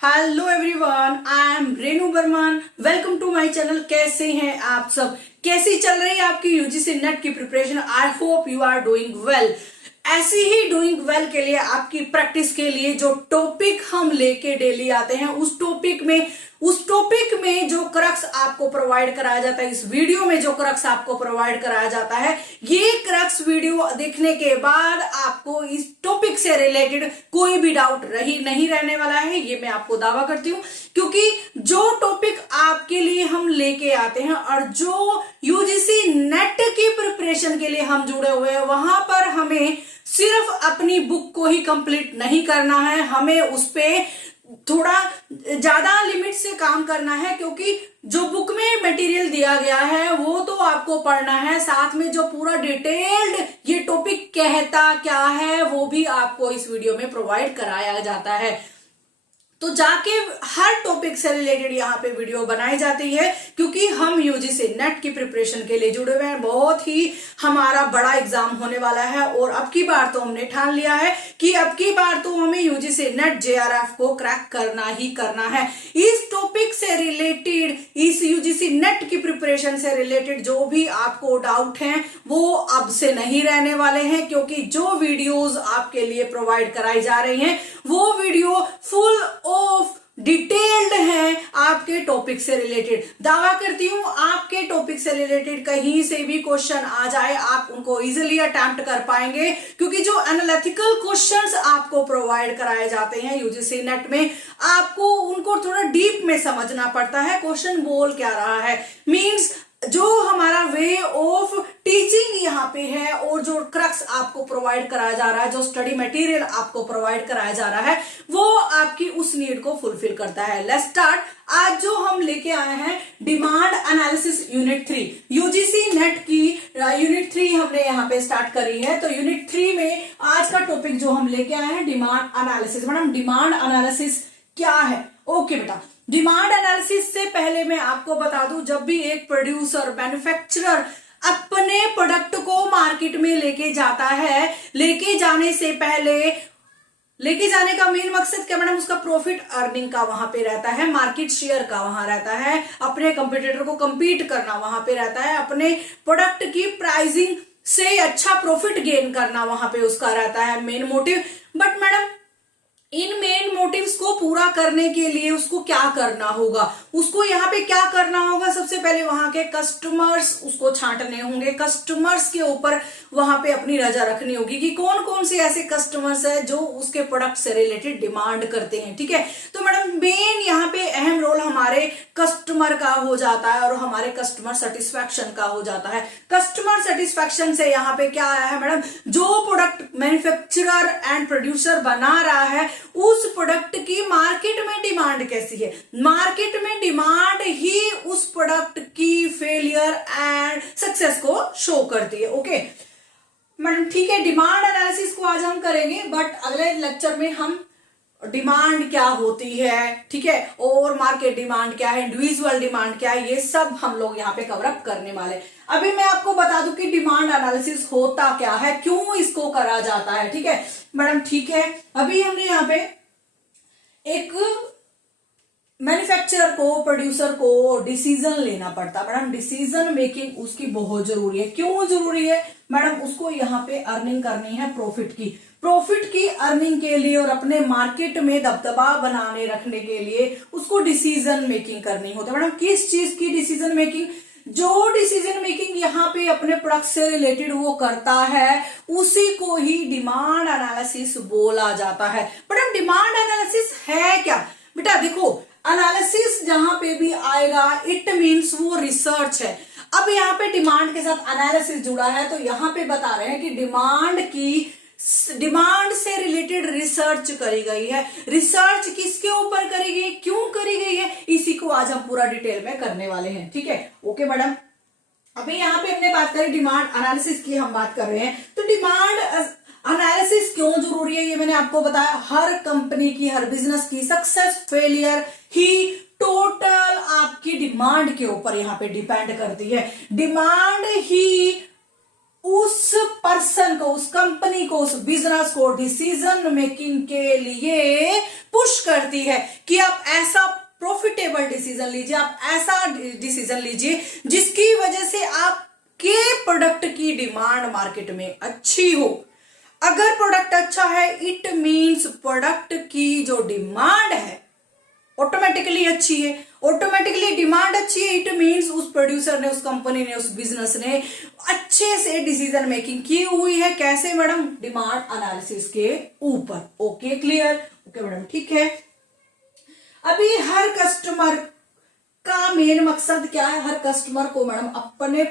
Hello everyone, I am Renu Barman. Welcome to my channel. कैसे हैं आप सब? कैसी चल रही है आपकी यूजीसी नेट की preparation? I hope you are doing well. ऐसी ही डूइंग वेल के लिए, आपकी प्रैक्टिस के लिए जो टॉपिक हम लेके डेली आते हैं, उस टॉपिक में जो क्रक्स आपको प्रोवाइड कराया जाता है, इस वीडियो में जो क्रक्स आपको प्रोवाइड कराया जाता है, ये क्रक्स वीडियो देखने के बाद आपको इस टॉपिक से रिलेटेड कोई भी डाउट नहीं रहने वाला है। ये मैं आपको दावा करती हूँ, क्योंकि जो टॉपिक आपके लिए हम लेके आते हैं और जो यूजीसी नेट की प्रिपरेशन के लिए हम जुड़े हुए हैं, वहां पर हमें सिर्फ अपनी बुक को ही कंप्लीट नहीं करना है, हमें उस पे थोड़ा ज्यादा लिमिट से काम करना है। क्योंकि जो बुक में मटेरियल दिया गया है वो तो आपको पढ़ना है, साथ में जो पूरा डिटेल्ड ये टॉपिक कहता क्या है वो भी आपको इस वीडियो में प्रोवाइड कराया जाता है। तो जाके हर टॉपिक से रिलेटेड यहाँ पे वीडियो बनाई जाती है, क्योंकि हम यूजीसी नेट की प्रिपरेशन के लिए जुड़े हुए हैं। बहुत ही हमारा बड़ा एग्जाम होने वाला है और अब की बार तो हमने ठान लिया है कि अब की बार तो हमें यूजीसी नेट जेआरएफ को क्रैक करना ही करना है। इस टॉपिक से रिलेटेड, इस यूजीसी नेट की प्रिपरेशन से रिलेटेड जो भी आपको डाउट है वो अब से नहीं रहने वाले हैं, क्योंकि जो वीडियोज आपके लिए प्रोवाइड कराई जा रही हैं वो वीडियो फुल ऑफ डिटेल्ड है आपके टॉपिक से रिलेटेड। दावा करती हूं आपके टॉपिक से रिलेटेड कहीं से भी क्वेश्चन आ जाए, आप उनको इजीली अटेम्प्ट कर पाएंगे, क्योंकि जो एनालिटिकल क्वेश्चंस आपको प्रोवाइड कराए जाते हैं यूजीसी नेट में, आपको उनको थोड़ा डीप में समझना पड़ता है क्वेश्चन बोल क्या रहा है। मींस जो हमारा वे ऑफ टीचिंग यहाँ पे है और जो क्रक्स आपको प्रोवाइड कराया जा रहा है, जो स्टडी मटेरियल आपको प्रोवाइड कराया जा रहा है, वो आपकी उस नीड को फुलफिल करता है। Let's start. आज जो हम लेके आए हैं demand analysis unit 3, UGC NET की यूनिट 3 हमने यहाँ पे स्टार्ट करी है। तो यूनिट 3 में आज का टॉपिक जो हम लेके आए हैं demand analysis. Madam demand analysis क्या है? ओके बेटा, डिमांड एनालिसिस से पहले मैं आपको बता दूं, जब भी एक प्रोड्यूसर, मैन्युफैक्चरर अपने प्रोडक्ट को मार्केट में लेके जाता है, लेके जाने का मेन मकसद क्या मैडम? उसका प्रॉफिट अर्निंग का वहां पे रहता है, मार्केट शेयर का वहां रहता है, अपने कंपटीटर को कंपीट करना वहां पे रहता है, अपने प्रोडक्ट की प्राइसिंग से अच्छा प्रॉफिट गेन करना वहां पे उसका रहता है मेन मोटिव। बट मैडम इन मेन मोटिव्स को पूरा करने के लिए उसको क्या करना होगा? उसको यहाँ पे क्या करना होगा? सबसे पहले वहां के कस्टमर्स उसको छांटने होंगे, कस्टमर्स के ऊपर वहां पे अपनी नजर रखनी होगी कि कौन कौन से ऐसे कस्टमर्स है जो उसके प्रोडक्ट से रिलेटेड डिमांड करते हैं। ठीक है, तो मैडम मेन यहाँ पे अहम रोल हमारे कस्टमर का हो जाता है और हमारे कस्टमर सेटिस्फैक्शन का हो जाता है। कस्टमर सेटिस्फैक्शन से यहाँ पे क्या आया है मैडम? जो प्रोडक्ट मैन्युफैक्चरर एंड प्रोड्यूसर बना रहा है उस प्रोडक्ट की मार्केट में डिमांड कैसी है? मार्केट में डिमांड ही उस प्रोडक्ट की फेलियर एंड सक्सेस को शो करती है। ओके मैडम, ठीक है, डिमांड एनालिसिस को आज हम करेंगे, बट अगले लेक्चर में हम डिमांड क्या होती है, ठीक है, और मार्केट डिमांड क्या है, इंडिविजुअल डिमांड क्या है, ये सब हम लोग यहाँ पे कवर अप करने वाले। अभी मैं आपको बता दूं कि डिमांड एनालिसिस होता क्या है, क्यों इसको करा जाता है। ठीक है मैडम, ठीक है, अभी हमने यहाँ पे एक मैन्युफैक्चरर को, प्रोड्यूसर को डिसीजन लेना पड़ता है। मैडम डिसीजन मेकिंग उसकी बहुत जरूरी है। क्यों जरूरी है मैडम? उसको यहाँ पे अर्निंग करनी है प्रॉफिट की अर्निंग के लिए और अपने मार्केट में दबदबा बनाने रखने के लिए उसको डिसीजन मेकिंग करनी होती है। मैडम किस चीज की डिसीजन मेकिंग? जो डिसीजन मेकिंग यहाँ पे अपने प्रोडक्ट से रिलेटेड वो करता है उसी को ही डिमांड एनालिसिस बोला जाता है। मैडम डिमांड एनालिसिस है क्या? बेटा देखो, एनालिसिस जहां पे भी आएगा इट मीन्स वो रिसर्च है। अब यहाँ पे डिमांड के साथ एनालिसिस जुड़ा है, तो यहाँ पे बता रहे हैं कि डिमांड से रिलेटेड रिसर्च करी गई है। रिसर्च किसके ऊपर करी गई, क्यों करी गई है, इसी को आज हम पूरा डिटेल में करने वाले हैं। ठीक है, ओके मैडम, अभी यहाँ पे हमने बात करी डिमांड एनालिसिस की, हम बात कर रहे हैं। तो डिमांड एनालिसिस क्यों जरूरी है ये मैंने आपको बताया। हर कंपनी की, हर बिजनेस की सक्सेस फेलियर ही टोटल आपकी डिमांड के ऊपर यहाँ पे डिपेंड करती है। डिमांड ही उस पर्सन को, उस कंपनी को, उस बिजनेस को डिसीजन मेकिंग के लिए पुश करती है कि आप ऐसा प्रॉफिटेबल डिसीजन लीजिए, आप ऐसा डिसीजन लीजिए जिसकी वजह से आपके प्रोडक्ट की डिमांड मार्केट में अच्छी हो। अगर प्रोडक्ट अच्छा है, इट मींस प्रोडक्ट की जो डिमांड है ऑटोमेटिकली अच्छी है। ऑटोमेटिकली डिमांड अच्छी है, इट मींस उस प्रोड्यूसर ने, उस कंपनी ने, उस बिजनेस ने अच्छे से डिसीजन मेकिंग की हुई है। कैसे मैडम? डिमांड एनालिसिस के ऊपर। Okay, clear? ओके मैडम, ठीक है। अभी हर कस्टमर का मेन मकसद क्या है? हर कस्टमर को मैडम अपने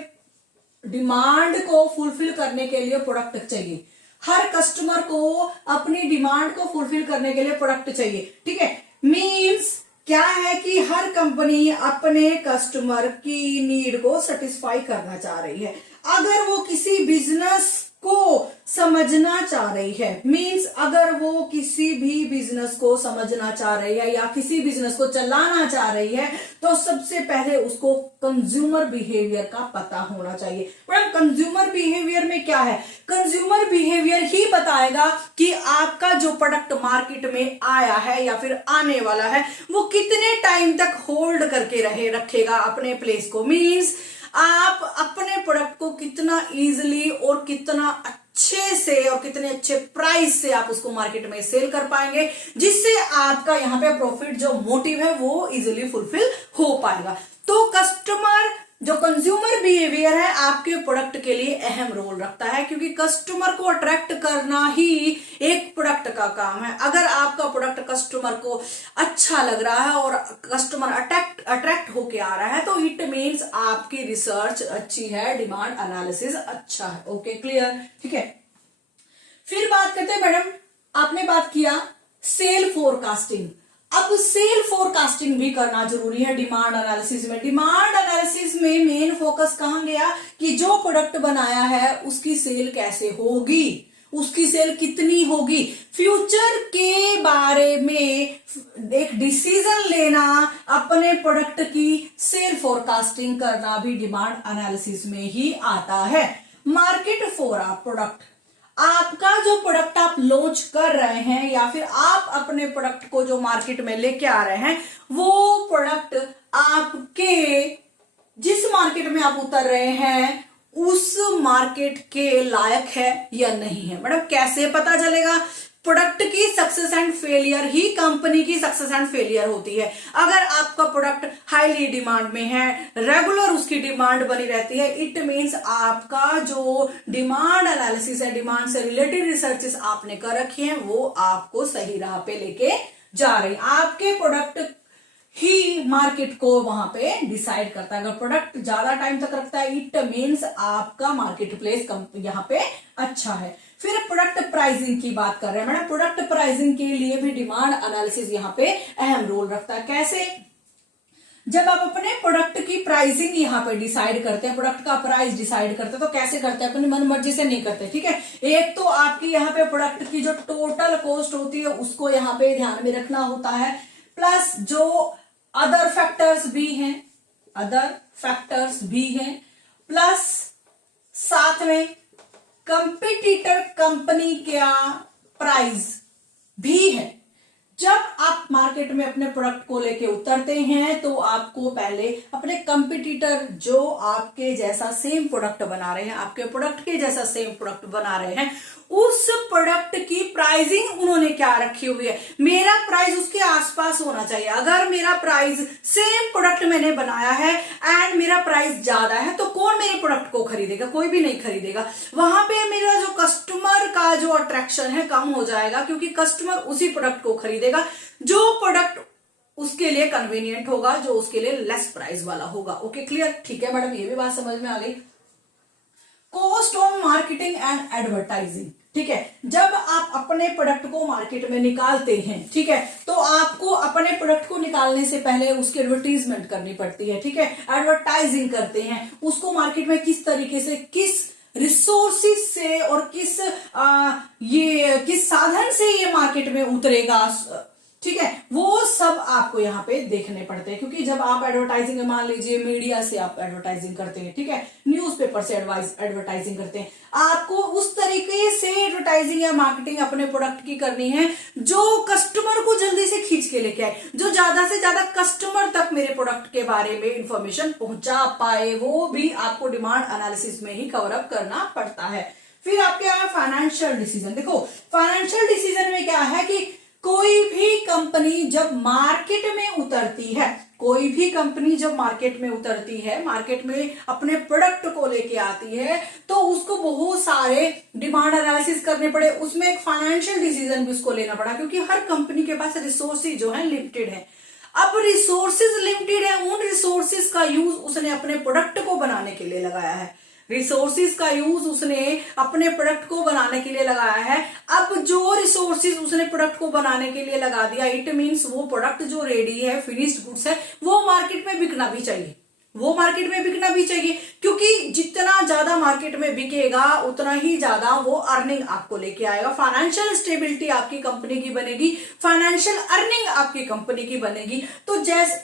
डिमांड को फुलफिल करने के लिए प्रोडक्ट चाहिए। हर कस्टमर को अपनी डिमांड को फुलफिल करने के लिए प्रोडक्ट चाहिए, ठीक है। मींस क्या है कि हर कंपनी अपने कस्टमर की नीड को सेटिस्फाई करना चाह रही है। अगर वो किसी बिजनेस को समझना चाह रही है, मींस अगर वो किसी भी बिजनेस को समझना चाह रही है या किसी बिजनेस को चलाना चाह रही है, तो सबसे पहले उसको कंज्यूमर बिहेवियर का पता होना चाहिए। मैडम, कंज्यूमर बिहेवियर में क्या है? कंज्यूमर बिहेवियर ही बताएगा कि आपका जो प्रोडक्ट मार्केट में आया है या फिर आने वाला है, वो कितने टाइम तक होल्ड करके रखेगा अपने प्लेस को। मींस आप अपने प्रोडक्ट को कितना इजीली और कितना अच्छे से और कितने अच्छे प्राइस से आप उसको मार्केट में सेल कर पाएंगे, जिससे आपका यहाँ पे प्रॉफिट जो मोटिव है वो इजीली फुलफिल हो पाएगा। तो कस्टमर जो कंज्यूमर बिहेवियर है आपके प्रोडक्ट के लिए अहम रोल रखता है, क्योंकि कस्टमर को अट्रैक्ट करना ही एक प्रोडक्ट का काम है। अगर आपका प्रोडक्ट कस्टमर को अच्छा लग रहा है और कस्टमर अट्रैक्ट होके आ रहा है, तो इट मींस आपकी रिसर्च अच्छी है, डिमांड एनालिसिस अच्छा है। Okay, clear? ठीक है। फिर बात करते हैं मैडम, आपने बात किया सेल फोरकास्टिंग। अब सेल फोरकास्टिंग भी करना जरूरी है डिमांड एनालिसिस में। डिमांड एनालिसिस में मेन फोकस कहां गया कि जो प्रोडक्ट बनाया है उसकी सेल कैसे होगी, उसकी सेल कितनी होगी। फ्यूचर के बारे में एक डिसीजन लेना, अपने प्रोडक्ट की सेल फोरकास्टिंग करना भी डिमांड एनालिसिस में ही आता है। मार्केट फॉर अ प्रोडक्ट, आपका जो प्रोडक्ट आप लॉन्च कर रहे हैं या फिर आप अपने प्रोडक्ट को जो मार्केट में लेके आ रहे हैं, वो प्रोडक्ट आपके जिस मार्केट में आप उतर रहे हैं उस मार्केट के लायक है या नहीं है। मैडम, कैसे पता चलेगा? प्रोडक्ट की success and failure he company की सक्सेस एंड फेलियर होती है। अगर आपका प्रोडक्ट हाईली डिमांड में है, रेगुलर उसकी डिमांड बनी रहती है, इट मींस आपका जो डिमांड एनालिसिस है, डिमांड से रिलेटेड रिसर्चेस आपने कर रखी हैं, वो आपको सही राह पे लेके जा रही है। आपके प्रोडक्ट ही मार्केट को वहां पे डिसाइड करता है। अगर प्रोडक्ट ज्यादा टाइम तक रखता है, इट मींस आपका मार्केट प्लेस यहाँ पे अच्छा है। फिर प्रोडक्ट प्राइसिंग की बात कर रहे हैं मैडम। प्रोडक्ट प्राइसिंग के लिए भी डिमांड एनालिसिस यहाँ पे अहम रोल रखता है। कैसे? जब आप अपने प्रोडक्ट की प्राइसिंग यहाँ पे डिसाइड करते हैं, प्रोडक्ट का प्राइस डिसाइड करते हैं, तो कैसे करते हैं? अपनी मन मर्जी से नहीं करते, ठीक है। एक तो आपकी यहाँ पे प्रोडक्ट की जो टोटल कॉस्ट होती है उसको यहाँ पे ध्यान में रखना होता है, प्लस जो अदर फैक्टर्स भी हैं, प्लस साथ में कंपटीटर कंपनी का प्राइस भी है। जब आप मार्केट में अपने प्रोडक्ट को लेके उतरते हैं तो आपको पहले अपने कंपटीटर जो आपके जैसा सेम प्रोडक्ट बना रहे हैं, आपके प्रोडक्ट के जैसा सेम प्रोडक्ट बना रहे हैं, उस प्रोडक्ट की प्राइसिंग उन्होंने क्या रखी हुई है, मेरा प्राइस उसके आसपास होना चाहिए। अगर मेरा प्राइस सेम प्रोडक्ट मैंने बनाया है एंड मेरा प्राइस ज्यादा है, तो कौन मेरे प्रोडक्ट को खरीदेगा? कोई भी नहीं खरीदेगा। वहां पे मेरा जो कस्टमर का जो अट्रैक्शन है कम हो जाएगा, क्योंकि कस्टमर उसी प्रोडक्ट को खरीदेगा जो प्रोडक्ट उसके लिए कन्वीनियंट होगा, जो उसके लिए लेस प्राइस वाला होगा। Okay, clear? ठीक है मैडम, ये भी बात समझ में आ गई। Cost of marketing and advertising, ठीक है। जब आप अपने प्रोडक्ट को मार्केट में निकालते हैं, ठीक है, तो आपको अपने प्रोडक्ट को निकालने से पहले उसकी एडवर्टीजमेंट करनी पड़ती है, ठीक है। एडवर्टाइजिंग करते हैं, उसको मार्केट में किस तरीके से, किस रिसोर्सेस से और किस साधन से ये मार्केट में उतरेगा, ठीक है, वो सब आपको यहाँ पे देखने पड़ते हैं, क्योंकि जब आप एडवर्टाइजिंग, मान लीजिए मीडिया से आप एडवर्टाइजिंग करते हैं, ठीक है, न्यूज़पेपर से एडवर्टाइजिंग करते हैं, आपको उस तरीके से एडवर्टाइजिंग या मार्केटिंग अपने प्रोडक्ट की करनी है जो कस्टमर को जल्दी से खींच के लेके आए, जो ज्यादा से ज्यादा कस्टमर तक मेरे प्रोडक्ट के बारे में इंफॉर्मेशन पहुंचा पाए। वो भी आपको डिमांड एनालिसिस में ही कवर अप करना पड़ता है। फिर आपके यहाँ फाइनेंशियल डिसीजन। देखो फाइनेंशियल डिसीजन में क्या है कि कोई भी कंपनी जब मार्केट में उतरती है, कोई भी कंपनी जब मार्केट में उतरती है, मार्केट में अपने प्रोडक्ट को लेके आती है, तो उसको बहुत सारे डिमांड एनालिसिस करने पड़े, उसमें एक फाइनेंशियल डिसीजन भी उसको लेना पड़ा, क्योंकि हर कंपनी के पास रिसोर्सेज जो है लिमिटेड है। अब रिसोर्सेज लिमिटेड है, उन रिसोर्सेज का यूज उसने अपने प्रोडक्ट को बनाने के लिए लगाया है, रिसोर्सेज का यूज उसने अपने प्रोडक्ट को बनाने के लिए लगाया है। अब जो रिसोर्सेज उसने प्रोडक्ट को बनाने के लिए लगा दिया, इट मींस वो प्रोडक्ट जो रेडी है, फिनिश्ड गुड्स है, वो मार्केट में बिकना भी चाहिए, वो मार्केट में बिकना भी चाहिए, क्योंकि जितना ज्यादा मार्केट में बिकेगा उतना ही ज्यादा वो अर्निंग आपको लेके आएगा, फाइनेंशियल स्टेबिलिटी आपकी कंपनी की बनेगी, फाइनेंशियल अर्निंग आपकी कंपनी की बनेगी। तो जैसे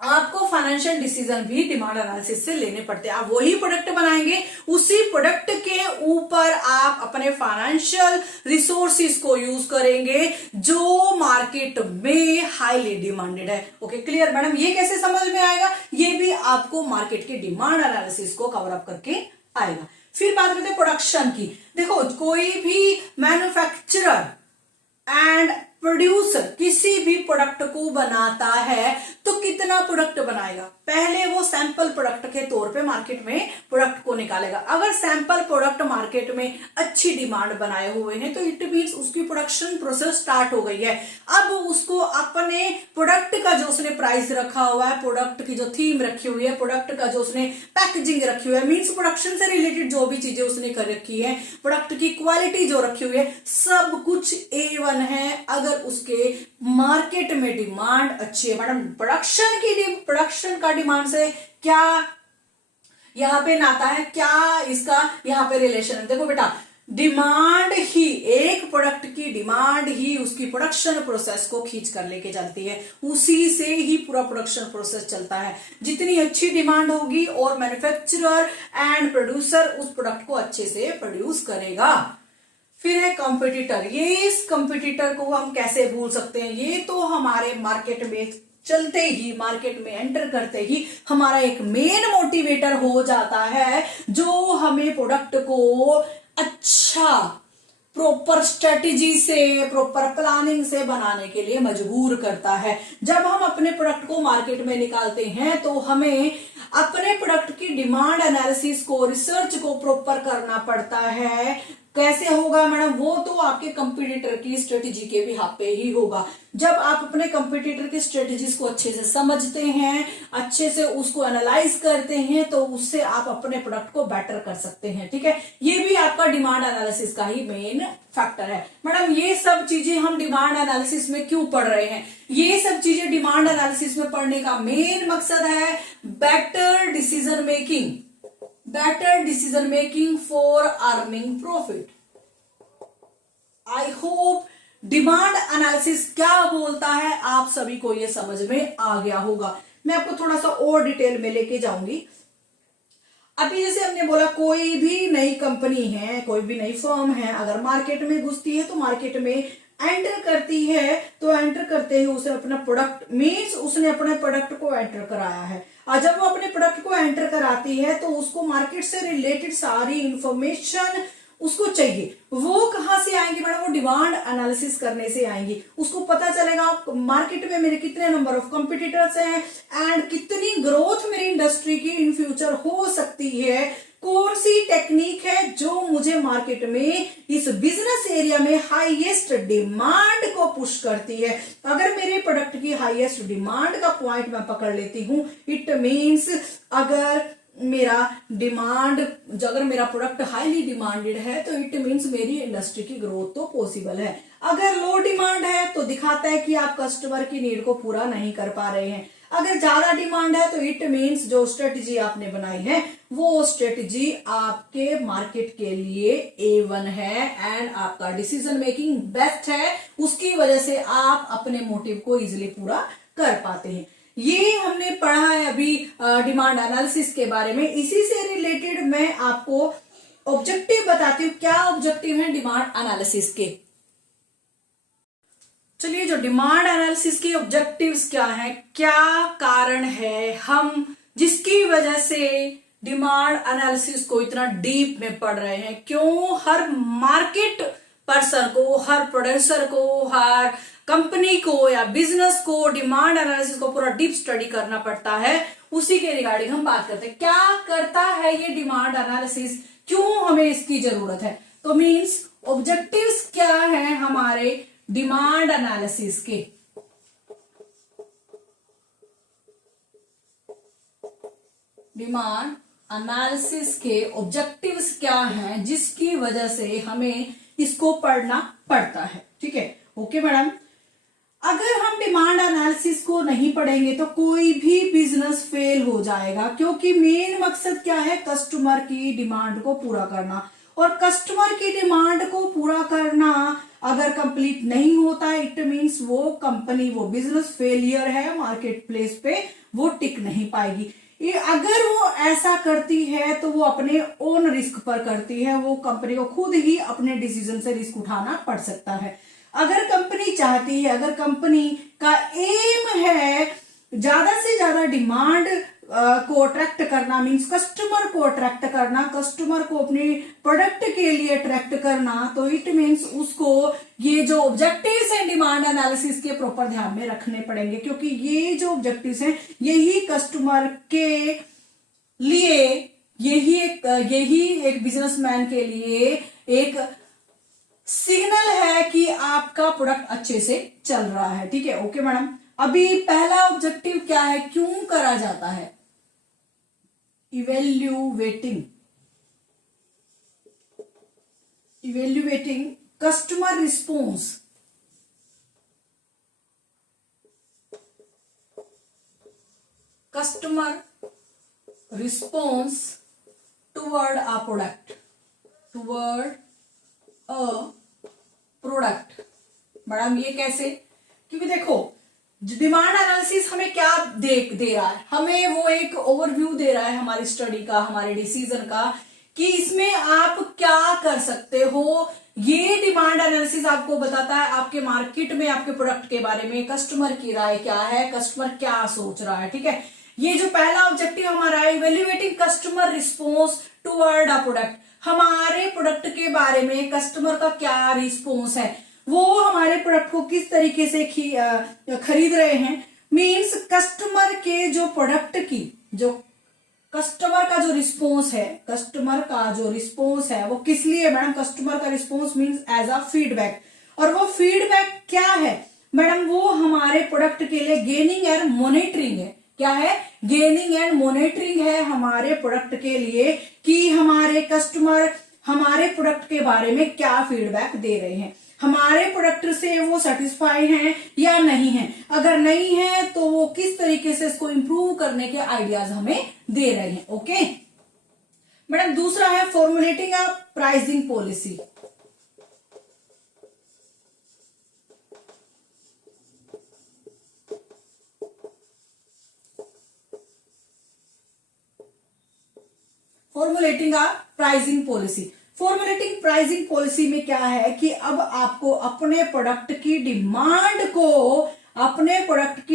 आपको फाइनेंशियल डिसीजन भी डिमांड एनालिसिस से लेने पड़ते हैं। आप वही प्रोडक्ट बनाएंगे, उसी प्रोडक्ट के ऊपर आप अपने फाइनेंशियल रिसोर्सेज को यूज करेंगे जो मार्केट में हाईली डिमांडेड है। ओके क्लियर मैडम, ये कैसे समझ में आएगा? ये भी आपको मार्केट के डिमांड एनालिसिस को कवर अप करके आएगा। फिर बात करते हैं प्रोडक्शन की। देखो कोई भी मैन्युफैक्चरर एंड प्रोड्यूसर किसी भी प्रोडक्ट को बनाता है तो कितना प्रोडक्ट बनाएगा? पहले वो सैंपल प्रोडक्ट के तौर पे मार्केट में प्रोडक्ट को निकालेगा। अगर सैंपल प्रोडक्ट मार्केट में अच्छी डिमांड बनाए हुए हैं तो इट मींस उसकी प्रोडक्शन प्रोसेस स्टार्ट हो गई है। अब उसको अपने प्रोडक्ट का जो उसने प्राइस रखा हुआ है, प्रोडक्ट की जो थीम रखी हुई है, प्रोडक्ट का जो उसने पैकेजिंग रखी हुई है, मींस प्रोडक्शन से रिलेटेड जो भी चीजें उसने कर रखी है, प्रोडक्ट की क्वालिटी जो रखी हुई है, सब कुछ A1 है अगर उसके मार्केट में डिमांड अच्छी है। मैडम प्रोडक्शन का डिमांड से क्या यहां पे नाता है, क्या इसका यहां पे रिलेशन है? देखो बेटा, डिमांड ही, एक प्रोडक्ट की डिमांड ही उसकी प्रोडक्शन प्रोसेस को खींच कर लेके चलती है, उसी से ही पूरा प्रोडक्शन प्रोसेस चलता है। जितनी अच्छी डिमांड होगी और मैन्युफैक्चरर एंड प्रोड्यूसर उस प्रोडक्ट को अच्छे से प्रोड्यूस करेगा। फिर है कंपटीटर। ये इस कंपटीटर को हम कैसे भूल सकते हैं? ये तो हमारे मार्केट में चलते ही, मार्केट में एंटर करते ही हमारा एक मेन मोटिवेटर हो जाता है, जो हमें प्रोडक्ट को अच्छा प्रॉपर स्ट्रेटेजी से, प्रॉपर प्लानिंग से बनाने के लिए मजबूर करता है। जब हम अपने प्रोडक्ट को मार्केट में निकालते हैं तो हमें अपने प्रोडक्ट की डिमांड एनालिसिस को, रिसर्च को प्रॉपर करना पड़ता है। कैसे होगा मैडम? वो तो आपके कंपटीटर की स्ट्रेटेजी के भी हाथ पे ही होगा। जब आप अपने कंपटीटर की स्ट्रेटेजीज को अच्छे से समझते हैं, अच्छे से उसको एनालाइज करते हैं, तो उससे आप अपने प्रोडक्ट को बेटर कर सकते हैं। ठीक है, ये भी आपका डिमांड एनालिसिस का ही मेन फैक्टर है। मैडम ये सब चीजें हम डिमांड एनालिसिस में क्यों पढ़ रहे हैं? ये सब चीजें डिमांड एनालिसिस में पढ़ने का मेन मकसद है better decision making, better decision making for earning profit. I hope demand analysis क्या बोलता है आप सभी को ये समझ में आ गया होगा। मैं आपको थोड़ा सा और डिटेल में लेके जाऊंगी। अभी जैसे हमने बोला, कोई भी नई कंपनी है, कोई भी नई फर्म है, अगर मार्केट में घुसती है तो मार्केट में एंटर करती है, तो एंटर करते ही उसे अपना प्रोडक्ट, मीन्स उसने अपने प्रोडक्ट को एंटर कराया है। और जब वो अपने प्रोडक्ट को एंटर कराती है तो उसको मार्केट से रिलेटेड सारी इंफॉर्मेशन उसको चाहिए। वो कहां से आएंगी मैडम? वो डिमांड एनालिसिस करने से आएंगी। उसको पता चलेगा मार्केट में मेरे कितने नंबर ऑफ कंपटीटर्स हैं एंड कितनी ग्रोथ मेरी इंडस्ट्री की इन फ्यूचर हो सकती है, कौन सी टेक्निक है जो मुझे मार्केट में इस बिजनेस एरिया में हाईएस्ट डिमांड को पुश करती है। अगर मेरे प्रोडक्ट की हाईएस्ट डिमांड का पॉइंट मैं पकड़ लेती हूं, इट मींस अगर मेरा प्रोडक्ट हाईली डिमांडेड है तो इट मींस मेरी इंडस्ट्री की ग्रोथ तो पॉसिबल है। अगर लो डिमांड है तो दिखाता है कि आप कस्टमर की नीड को पूरा नहीं कर पा रहे हैं। अगर ज्यादा डिमांड है तो इट मीन्स जो स्ट्रेटजी आपने बनाई है वो स्ट्रेटजी आपके मार्केट के लिए A1 है एंड आपका डिसीजन मेकिंग बेस्ट है, उसकी वजह से आप अपने मोटिव को इजिली पूरा कर पाते हैं। ये हमने पढ़ा है अभी डिमांड एनालिसिस के बारे में। इसी से रिलेटेड मैं आपको ऑब्जेक्टिव बताती हूँ। क्या ऑब्जेक्टिव है डिमांड एनालिसिस के? चलिए, जो डिमांड एनालिसिस के ऑब्जेक्टिव्स क्या हैं, क्या कारण है हम जिसकी वजह से डिमांड एनालिसिस को इतना डीप में पढ़ रहे हैं, क्यों हर मार्केट पर्सन को, हर प्रोड्यूसर को, हर कंपनी को या बिजनेस को डिमांड एनालिसिस को पूरा डीप स्टडी करना पड़ता है, उसी के रिगार्डिंग हम बात करते हैं। क्या करता है ये डिमांड एनालिसिस, क्यों हमें इसकी जरूरत है? तो मींस ऑब्जेक्टिव्स क्या है हमारे डिमांड एनालिसिस के। डिमांड एनालिसिस के ऑब्जेक्टिव्स क्या हैं जिसकी वजह से हमें इसको पढ़ना पड़ता है। ठीक है, ओके मैडम। अगर हम डिमांड एनालिसिस को नहीं पढ़ेंगे तो कोई भी बिजनेस फेल हो जाएगा, क्योंकि मेन मकसद क्या है? कस्टमर की डिमांड को पूरा करना। और कस्टमर की डिमांड को पूरा करना अगर कंप्लीट नहीं होता है, इट मींस वो कंपनी, वो बिजनेस फेलियर है, मार्केट प्लेस पे वो टिक नहीं पाएगी। ये अगर वो ऐसा करती है तो वो अपने ओन रिस्क पर करती है, वो कंपनी को खुद ही अपने डिसीजन से रिस्क उठाना पड़ सकता है। अगर कंपनी चाहती है, अगर कंपनी का एम है ज्यादा से ज्यादा डिमांड को अट्रैक्ट करना, मींस कस्टमर को अट्रैक्ट करना, कस्टमर को अपने प्रोडक्ट के लिए अट्रैक्ट करना, तो इट मींस उसको ये जो ऑब्जेक्टिव्स हैं डिमांड एनालिसिस के प्रॉपर ध्यान में रखने पड़ेंगे, क्योंकि ये जो ऑब्जेक्टिव्स हैं यही कस्टमर के लिए, यही एक बिजनेसमैन के लिए एक सिग्नल है कि आपका प्रोडक्ट अच्छे से चल रहा है। ठीक है, ओके मैडम। अभी पहला ऑब्जेक्टिव क्या है, क्यों करा जाता है? Evaluating customer response. Customer response toward a product, madam ये कैसे? क्योंकि देखो डिमांड एनालिसिस हमें क्या दे रहा है, हमें वो एक ओवरव्यू दे रहा है हमारी स्टडी का, हमारे डिसीजन का, कि इसमें आप क्या कर सकते हो। ये डिमांड एनालिसिस आपको बताता है आपके मार्केट में आपके प्रोडक्ट के बारे में कस्टमर की राय क्या है, कस्टमर क्या सोच रहा है। ठीक है, ये जो पहला ऑब्जेक्टिव हमारा है, evaluating customer response toward a product, हमारे प्रोडक्ट के बारे में कस्टमर का क्या रिस्पॉन्स है, वो हमारे प्रोडक्ट को किस तरीके से खरीद रहे हैं। मींस कस्टमर के जो प्रोडक्ट की, जो कस्टमर का जो रिस्पॉन्स है, कस्टमर का जो रिस्पॉन्स है वो किस लिए? मैडम कस्टमर का response means as a feedback. और वो फीडबैक क्या है मैडम? वो हमारे प्रोडक्ट के लिए गेनिंग एंड मॉनिटरिंग है। क्या है? गेनिंग एंड मॉनिटरिंग है हमारे प्रोडक्ट के लिए, कि हमारे कस्टमर हमारे प्रोडक्ट के बारे में क्या फीडबैक दे रहे हैं, हमारे प्रोडक्ट से वो सेटिस्फाई हैं या नहीं है। अगर नहीं है तो वो किस तरीके से इसको इंप्रूव करने के आइडियाज हमें दे रहे हैं। Okay madam. दूसरा है formulating a pricing policy. Formulating a pricing policy. Formulating pricing policy में क्या है कि अब आपको अपने प्रोडक्ट की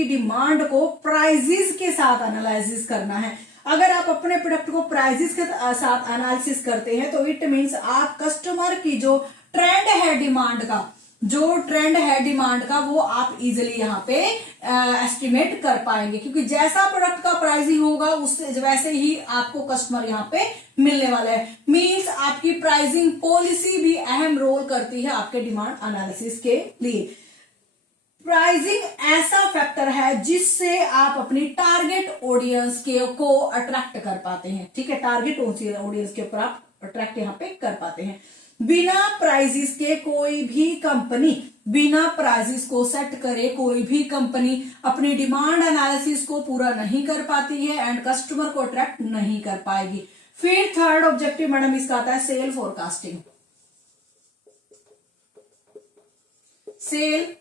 डिमांड को प्राइजेस के साथ एनालिसिस करना है। अगर आप अपने प्रोडक्ट को प्राइजेस के साथ एनालिसिस करते हैं तो इट मींस आप कस्टमर की जो ट्रेंड है डिमांड का वो आप इजिली यहाँ पे एस्टिमेट कर पाएंगे, क्योंकि जैसा प्रोडक्ट का प्राइसिंग होगा उससे वैसे ही आपको कस्टमर यहाँ पे मिलने वाला है। मींस आपकी प्राइसिंग पॉलिसी भी अहम रोल करती है आपके डिमांड एनालिसिस के लिए। प्राइसिंग ऐसा फैक्टर है जिससे आप अपनी टारगेट ऑडियंस को अट्रैक्ट कर पाते हैं। ठीक है, टारगेट ऑडियंस के ऊपर आप अट्रैक्ट यहाँ पे कर पाते हैं। बिना प्राइजेस के कोई भी कंपनी, बिना प्राइजेस को सेट करे कोई भी कंपनी अपनी डिमांड एनालिसिस को पूरा नहीं कर पाती है एंड कस्टमर को अट्रैक्ट नहीं कर पाएगी। फिर थर्ड ऑब्जेक्टिव मैडम इसका आता है sale forecasting. Sale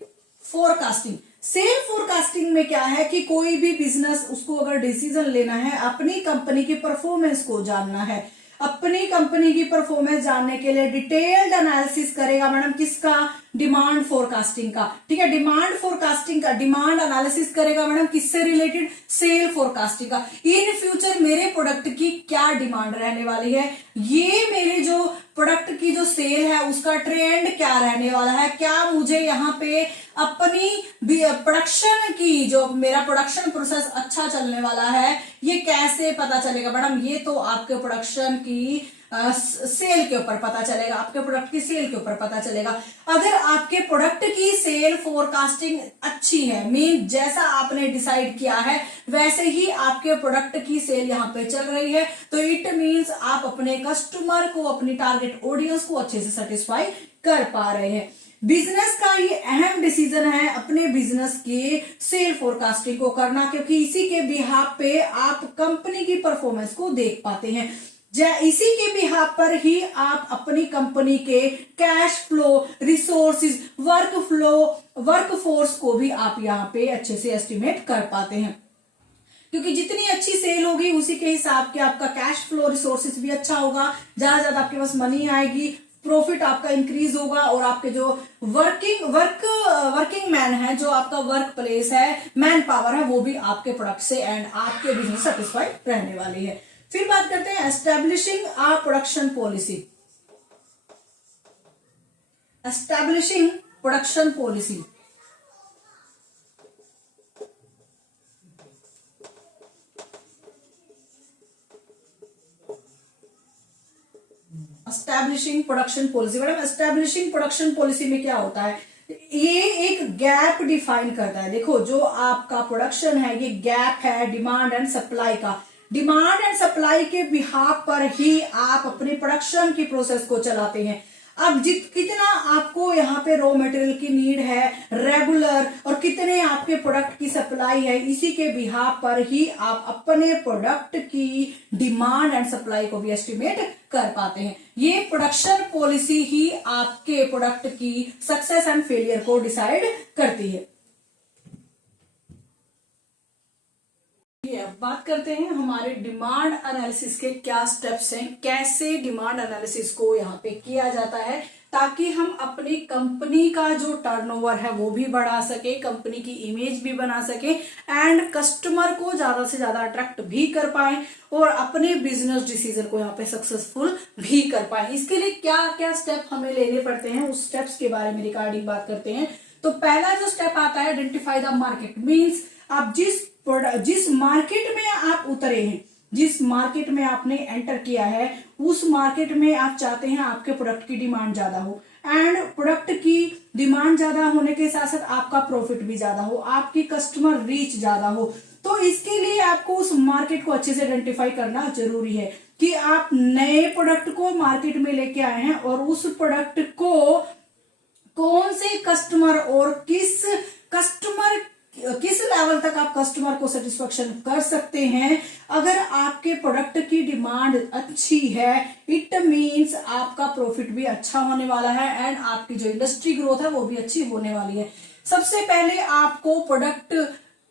forecasting, sale forecasting में क्या है कि कोई भी बिजनेस उसको अगर डिसीजन लेना है, अपनी कंपनी की परफॉर्मेंस को जानना है, अपनी कंपनी की परफॉर्मेंस जानने के लिए डिटेल्ड एनालिसिस करेगा मैडम किसका, डिमांड फोरकास्टिंग का। ठीक है, डिमांड फोरकास्टिंग का डिमांड एनालिसिस करेगा मैडम किससे रिलेटेड, सेल फोरकास्टिंग का। इन फ्यूचर मेरे प्रोडक्ट की क्या डिमांड रहने वाली है, ये मेरे जो प्रोडक्ट की जो सेल है उसका ट्रेंड क्या रहने वाला है, क्या मुझे यहाँ पे अपनी प्रोडक्शन की जो मेरा प्रोडक्शन प्रोसेस अच्छा चलने वाला है ये कैसे पता चलेगा मैडम, ये तो आपके प्रोडक्शन की सेल के ऊपर पता चलेगा, आपके प्रोडक्ट की सेल के ऊपर पता चलेगा। अगर आपके प्रोडक्ट की सेल फोरकास्टिंग अच्छी है, मीन जैसा आपने डिसाइड किया है वैसे ही आपके प्रोडक्ट की सेल यहाँ पे चल रही है, तो इट मीन्स आप अपने कस्टमर को, अपनी टारगेट ऑडियंस को अच्छे से सेटिस्फाई कर पा रहे हैं। बिजनेस का ये अहम डिसीजन है अपने बिजनेस के सेल फोरकास्टिंग को करना, क्योंकि इसी के बिहाफ पे आप कंपनी की परफॉर्मेंस को देख पाते हैं। इसी के बिहाफ पर ही आप अपनी कंपनी के cash flow, resources, work flow, workforce को भी आप यहाँ पे अच्छे से एस्टिमेट कर पाते हैं, क्योंकि जितनी अच्छी सेल होगी उसी के हिसाब के आपका कैश फ्लो, रिसोर्सेज भी अच्छा होगा, ज्यादा ज्यादा आपके पास मनी आएगी, प्रॉफिट आपका इंक्रीज होगा और आपके जो वर्किंग मैन है, जो आपका वर्क प्लेस है, मैन पावर है, वो भी आपके प्रोडक्ट से एंड आपके बिजनेस सेटिस्फाइड रहने वाली है। फिर बात करते हैं establishing a production policy. Establishing production policy, establishing production policy madam, establishing production policy में क्या होता है, ये एक गैप डिफाइन करता है। देखो जो आपका प्रोडक्शन है ये गैप है डिमांड एंड सप्लाई का, डिमांड एंड सप्लाई के बिहाफ पर ही आप अपने प्रोडक्शन की प्रोसेस को चलाते हैं। अब कितना आपको यहाँ पे रॉ मटेरियल की नीड है रेगुलर और कितने आपके प्रोडक्ट की सप्लाई है, इसी के बिहाफ पर ही आप अपने प्रोडक्ट की डिमांड एंड सप्लाई को भी एस्टिमेट कर पाते हैं। ये प्रोडक्शन पॉलिसी ही आपके प्रोडक्ट की सक्सेस एंड फेलियर को डिसाइड करती है। अब बात करते हैं हमारे डिमांड एनालिसिस के क्या स्टेप्स हैं, कैसे डिमांड एनालिसिस को यहाँ पे किया जाता है ताकि हम अपनी कंपनी का जो टर्नओवर है वो भी बढ़ा सके, कंपनी की इमेज भी बना सके एंड कस्टमर को ज्यादा से ज्यादा अट्रैक्ट भी कर पाए और अपने बिजनेस डिसीजन को यहाँ पे सक्सेसफुल भी कर पाए। इसके लिए क्या क्या स्टेप हमें लेने पड़ते हैं, उस स्टेप्स के बारे में रिगार्डिंग बात करते हैं। तो पहला जो स्टेप आता है आइडेंटिफाई द मार्केट, मीन्स आप जिस मार्केट में आप उतरे हैं, जिस मार्केट में आपने एंटर किया है उस मार्केट में आप चाहते हैं आपके प्रोडक्ट की डिमांड ज्यादा हो एंड प्रोडक्ट की डिमांड ज्यादा होने के साथ साथ आपका प्रॉफिट भी ज्यादा हो, आपकी कस्टमर रीच ज्यादा हो। तो इसके लिए आपको उस मार्केट को अच्छे से आइडेंटिफाई करना जरूरी है कि आप नए प्रोडक्ट को मार्केट में लेके आए हैं और उस प्रोडक्ट को कौन से कस्टमर और किस लेवल तक आप कस्टमर को सेटिस्फेक्शन कर सकते हैं। अगर आपके प्रोडक्ट की डिमांड अच्छी है इट मींस आपका प्रॉफिट भी अच्छा होने वाला है एंड आपकी जो इंडस्ट्री ग्रोथ है वो भी अच्छी होने वाली है। सबसे पहले आपको प्रोडक्ट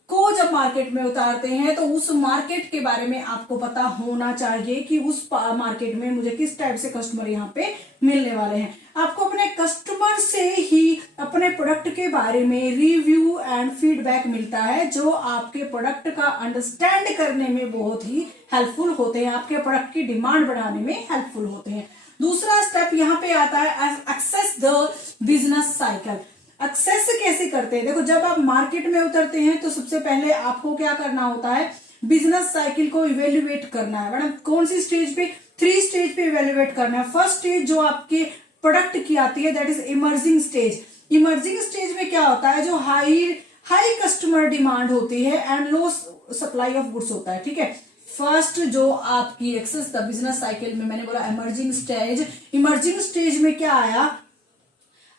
को जब मार्केट में उतारते हैं तो उस मार्केट के बारे में आपको पता होना चाहिए कि उस मार्केट में मुझे किस टाइप से कस्टमर यहाँ पे मिलने वाले हैं। आपको अपने कस्टमर से ही अपने प्रोडक्ट के बारे में रिव्यू एंड फीडबैक मिलता है जो आपके प्रोडक्ट का अंडरस्टैंड करने में बहुत ही हेल्पफुल होते हैं, आपके प्रोडक्ट की डिमांड बढ़ाने में हेल्पफुल होते हैं। दूसरा स्टेप यहाँ पे आता है access the business cycle. Access कैसे करते हैं, देखो जब आप मार्केट में उतरते हैं तो सबसे पहले आपको क्या करना होता है, बिजनेस साइकिल को इवेल्युएट करना है। मैडम कौन सी स्टेज पे, 3 स्टेज पे इवेल्युएट करना है। फर्स्ट स्टेज जो आपके प्रोडक्ट की आती है that is emerging stage. Emerging stage में क्या होता है, जो हाई कस्टमर डिमांड होती है and low supply of goods होता है, ठीक है। फर्स्ट जो आपकी एक्सेस द बिजनेस साइकिल में मैंने बोला इमर्जिंग स्टेज, इमर्जिंग स्टेज में क्या आया,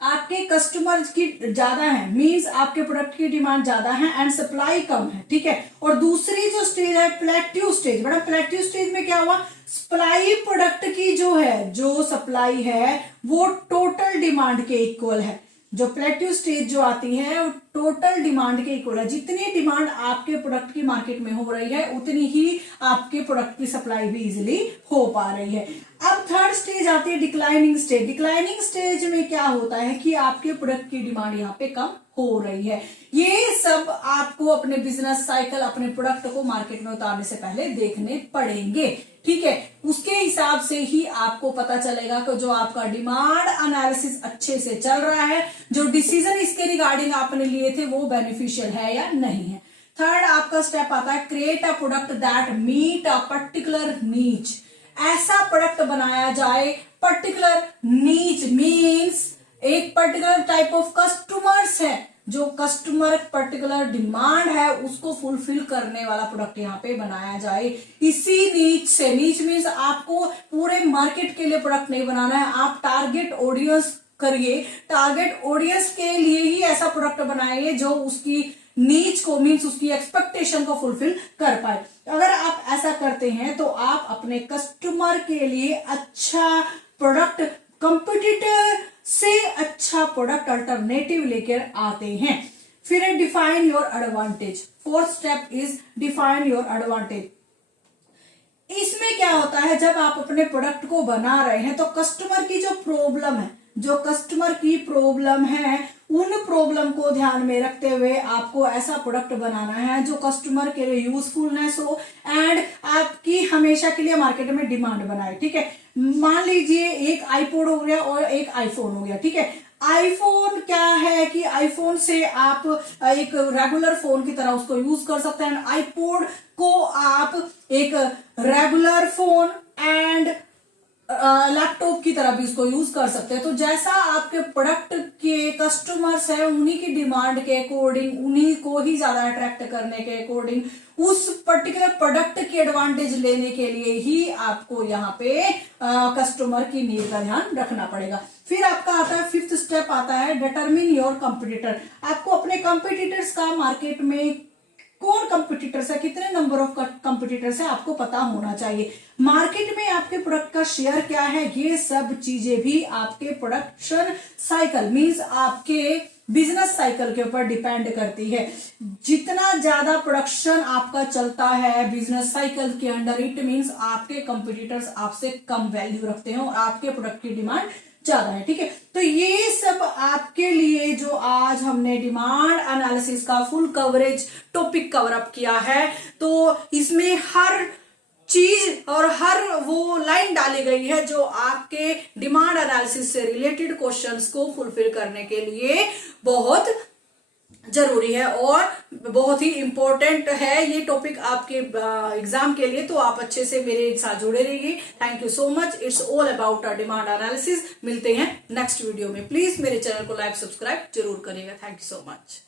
आपके कस्टमर्स की ज्यादा है, मींस आपके प्रोडक्ट की डिमांड ज्यादा है एंड सप्लाई कम है, ठीक है। और दूसरी जो स्टेज है प्लेट्यू स्टेज, बड़ा प्लेट्यू स्टेज में क्या हुआ, सप्लाई प्रोडक्ट की जो है, जो सप्लाई है वो टोटल डिमांड के इक्वल है। जो प्लेट्यू स्टेज जो आती है वो टोटल डिमांड के इक्वल है, जितनी डिमांड आपके प्रोडक्ट की मार्केट में हो रही है उतनी ही आपके प्रोडक्ट की सप्लाई भी इजिली हो पा रही है। अब थर्ड स्टेज आती है डिक्लाइनिंग स्टेज। डिक्लाइनिंग स्टेज में क्या होता है कि आपके प्रोडक्ट की डिमांड यहाँ पे कम हो रही है। ये सब आपको अपने बिजनेस साइकिल, अपने प्रोडक्ट को मार्केट में उतारने से पहले देखने पड़ेंगे, ठीक है। उसके हिसाब से ही आपको पता चलेगा कि जो आपका डिमांड एनालिसिस अच्छे से चल रहा है, जो डिसीजन इसके रिगार्डिंग आपने लिए थे वो बेनिफिशियल है या नहीं है। थर्ड आपका स्टेप आता है create a product that meet a particular niche. ऐसा प्रोडक्ट बनाया जाए, पर्टिकुलर नीच मीन्स एक पर्टिकुलर टाइप ऑफ कस्टमर्स है, जो कस्टमर पर्टिकुलर डिमांड है उसको फुलफिल करने वाला प्रोडक्ट यहाँ पे बनाया जाए। इसी नीच से, नीच मीन्स आपको पूरे मार्केट के लिए प्रोडक्ट नहीं बनाना है, आप टारगेट ऑडियंस करिए, टारगेट ऑडियंस के लिए ही ऐसा प्रोडक्ट बनाइए जो उसकी नीच को, मीन्स उसकी एक्सपेक्टेशन को फुलफिल कर पाए। अगर आप ऐसा करते हैं तो आप अपने कस्टमर के लिए अच्छा प्रोडक्ट, कंपटीटर से अच्छा प्रोडक्ट अल्टरनेटिव लेकर आते हैं। फिर है define your advantage. Fourth step is define your advantage. इसमें क्या होता है, जब आप अपने प्रोडक्ट को बना रहे हैं तो कस्टमर की जो प्रॉब्लम है, जो कस्टमर की प्रॉब्लम है, उन प्रॉब्लम को ध्यान में रखते हुए आपको ऐसा प्रोडक्ट बनाना है जो कस्टमर के लिए यूजफुलनेस हो एंड आपकी हमेशा के लिए मार्केट में डिमांड बनाए, ठीक है। मान लीजिए एक आईपॉड हो गया और एक आईफोन हो गया, ठीक है। आईफोन क्या है कि आईफोन से आप एक रेगुलर फोन की तरह उसको यूज कर सकते हैं, आईपॉड को आप एक रेगुलर फोन एंड लैपटॉप की तरह भी इसको यूज कर सकते हैं। तो जैसा आपके प्रोडक्ट के कस्टमर्स हैं उन्हीं की डिमांड के अकॉर्डिंग, उन्हीं को ही ज्यादा अट्रैक्ट करने के अकॉर्डिंग, उस पर्टिकुलर प्रोडक्ट की एडवांटेज लेने के लिए ही आपको यहाँ पे कस्टमर की नीड का ध्यान रखना पड़ेगा। फिर आपका आता है फिफ्थ स्टेप आता है डिटरमिन योर कंपटीटर। आपको अपने कंपटीटर्स का मार्केट में कौन कंपटीटर्स है, कितने नंबर ऑफ कंपटीटर्स है, आपको पता होना चाहिए। मार्केट में आपके प्रोडक्ट का शेयर क्या है, ये सब चीजें भी आपके प्रोडक्शन साइकिल मींस आपके बिजनेस साइकिल के ऊपर डिपेंड करती है। जितना ज्यादा प्रोडक्शन आपका चलता है बिजनेस साइकिल के अंडर, इट मींस आपके कंपटीटर्स आपसे कम वैल्यू रखते हैं और आपके प्रोडक्ट की डिमांड ज्यादा है, ठीक है। तो ये सब आपके लिए जो आज हमने डिमांड एनालिसिस का full coverage topic cover up किया है, तो इसमें हर चीज और हर वो लाइन डाली गई है जो आपके डिमांड एनालिसिस से रिलेटेड क्वेश्चंस को फुलफिल करने के लिए बहुत जरूरी है और बहुत ही इंपॉर्टेंट है ये टॉपिक आपके एग्जाम के लिए। तो आप अच्छे से मेरे साथ जुड़े रहिए। Thank you so much. It's all about demand analysis. मिलते हैं नेक्स्ट वीडियो में। प्लीज मेरे चैनल को लाइक सब्सक्राइब जरूर करिएगा। Thank you so much.